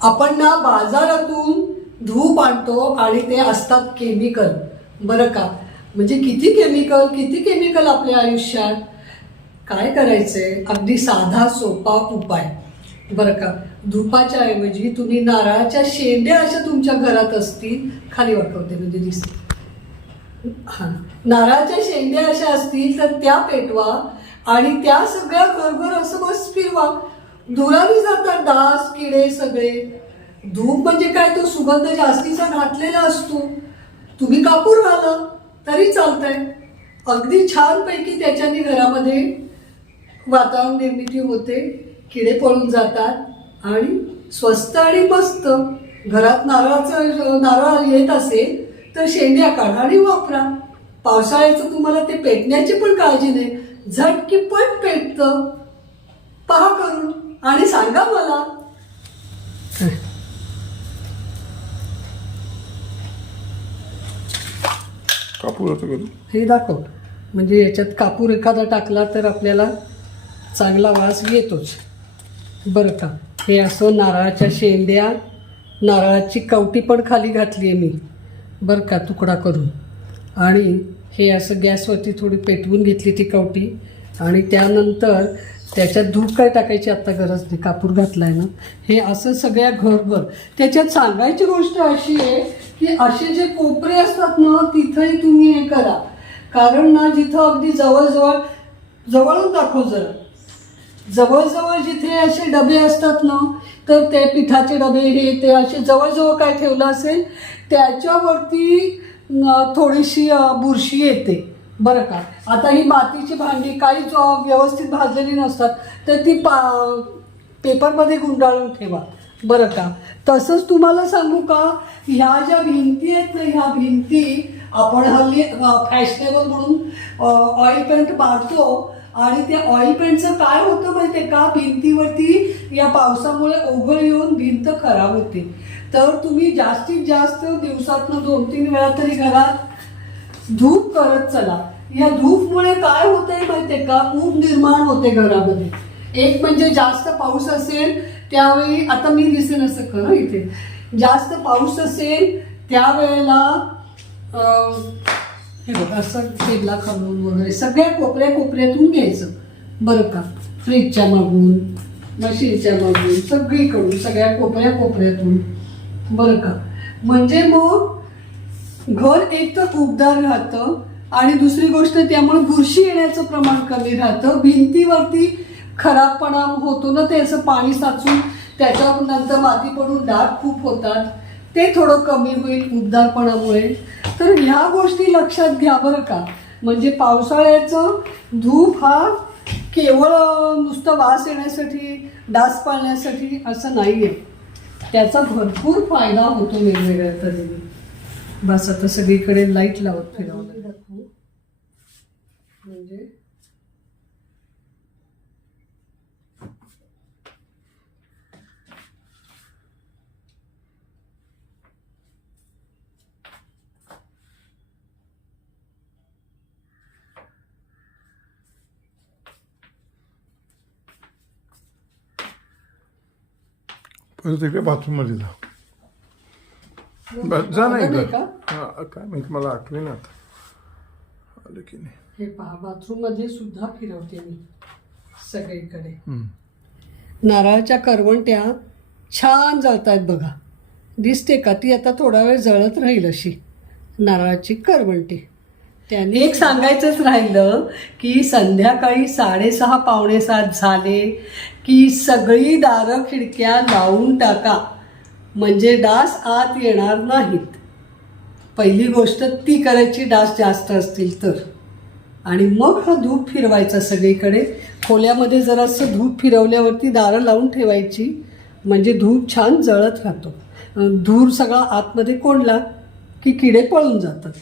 आपण ना बाजारातून धूप आणतो आणि ते असतात केमिकल बरं का? म्हणजे किती केमिकल किती केमिकल आपल्या आयुष्यात? काय करायचंय? अगदी साधा सोपा उपाय. बरं का? धुपाच्या ऐवजी तुम्ही नारळाच्या शेंड्या अशा तुमच्या घरात असतील खाली वाटवते म्हणजे दिसते हां. नारळाच्या शेंड्या अशा असतील तर त्या पेटवा आणि त्या सगळ्या घरभर असं बस फिरवा. धुराने जातात डास किडे सगळे. धूप म्हणजे काय? तो सुगंध जास्तीचा घातलेला असतो. तुम्ही कापूर घाला तरी चालतंय. अगदी छानपैकी त्याच्याने घरामध्ये वातावरण निर्मिती होते. किडे पळून जातात आणि स्वस्त आणि मस्त. घरात नारळाचं नारळ येत असेल तर शेंड्या काढा आणि वापरा. पावसाळ्याचं तुम्हाला ते पेटण्याची पण काळजी नाही. झटकी पण पेटतं. आणि सांगा मला. कापूर होतं हे दाखव. म्हणजे याच्यात कापूर एखादा टाकला तर आपल्याला चांगला वास येतोच. बरं का. हे असं नारळाच्या शेंड्या नारळाची कवटी पण खाली घातली आहे मी. बरं का तुकडा करून. आणि हे असं गॅसवरती थोडी पेटवून घेतली ती कवटी. आणि त्यानंतर त्याच्यात धूप काय टाकायची आत्ता गरज नाही कापूर घातलाय आहे ना. हे असं सगळ्या घरभर. त्याच्यात सांगायची गोष्ट अशी आहे की असे जे कोपरे असतात ना तिथंही तुम्ही हे करा. कारण ना जिथं अगदी जवळजवळ जवळून दाखव जरा. जवळजवळ जिथे असे डबे असतात ना तर ते पिठाचे डबे हे ते असे जवळजवळ काय ठेवलं असेल त्याच्यावरती थोडीशी बुरशी येते. बरं का? आता ही मातीची भांडी काही जो व्यवस्थित भाजलेली नसतात तर ती पा पेपरमध्ये गुंडाळून ठेवा. बरं का? तसंच तुम्हाला सांगू का? ह्या ज्या भिंती आहेत ना ह्या भिंती आपण हल्ली फॅशनेबल म्हणून ऑइल पेंट मारतो. आणि त्या ऑइल पेंटचं काय होतं माहितीये का? भिंतीवरती या पावसामुळे ओघळ येऊन भिंत खराब होते. तर तुम्ही जास्तीत जास्त दिवसातनं दोन तीन वेळा तरी घरात धूप करत चला. या धूपमुळे काय होतंय माहितीये का? खूप निर्माण होते घरामध्ये. एक म्हणजे जास्त पाऊस असेल त्यावेळी आता मी दिसेन असं कर इथे. जास्त पाऊस असेल त्यावेळेला हे बघ असं टेबला खालून वगैरे. सगळ्या कोपऱ्या कोपऱ्यातून घ्यायचं. बरं का? फ्रीजच्या मागून मशीनच्या मागून सगळीकडून सगळ्या कोपऱ्या कोपऱ्यातून. बरं का? म्हणजे मग घर एक तर उबदार राहतं आणि दुसरी गोष्ट त्यामुळे बुरशी येण्याचं प्रमाण कमी राहतं. भिंतीवरती खराबपणा होतो ना ते असं पाणी साचून त्याच्यानंतर माती पडून डाग खूप होतात. ते थोडं कमी होईल उबदारपणामुळे. तर ह्या गोष्टी लक्षात घ्या बरं का. म्हणजे पावसाळ्याचं धूप हा केवळ नुसतं वास येण्यासाठी डास पाळण्यासाठी असं नाही आहे त्याचा भरपूर फायदा होतो वेगवेगळ्या तऱ्हेने. बस आता सगळीकडे लाइट लावत फिरवलं म्हणजे परत इकडे बाथरूममध्ये जा जा नाही का हा, काय माहिती मला आठवे ना आता आलं की नाही हे पहा बाथरूममध्ये सुद्धा फिरवते मी सगळीकडे. हम्म. नारळाच्या करवंट्या छान जळतायत बघा. दिसते का? ती आता थोडा वेळ जळत राहील अशी नारळाची करवंटी. त्याने एक सांगायचंच राहिलं की संध्याकाळी साडेसहा पावणे सात झाले की सगळी दारं खिडक्या लावून टाका. म्हणजे डास आत येणार नाहीत. पहिली गोष्ट ती करायची डास जास्त असतील तर. आणि मग हा धूप फिरवायचा सगळीकडे. खोल्यामध्ये जरासं धूप फिरवल्यावरती दारं लावून ठेवायची. म्हणजे धूप छान जळत राहतो. धूर सगळा आतमध्ये कोंडला की किडे पळून जातात.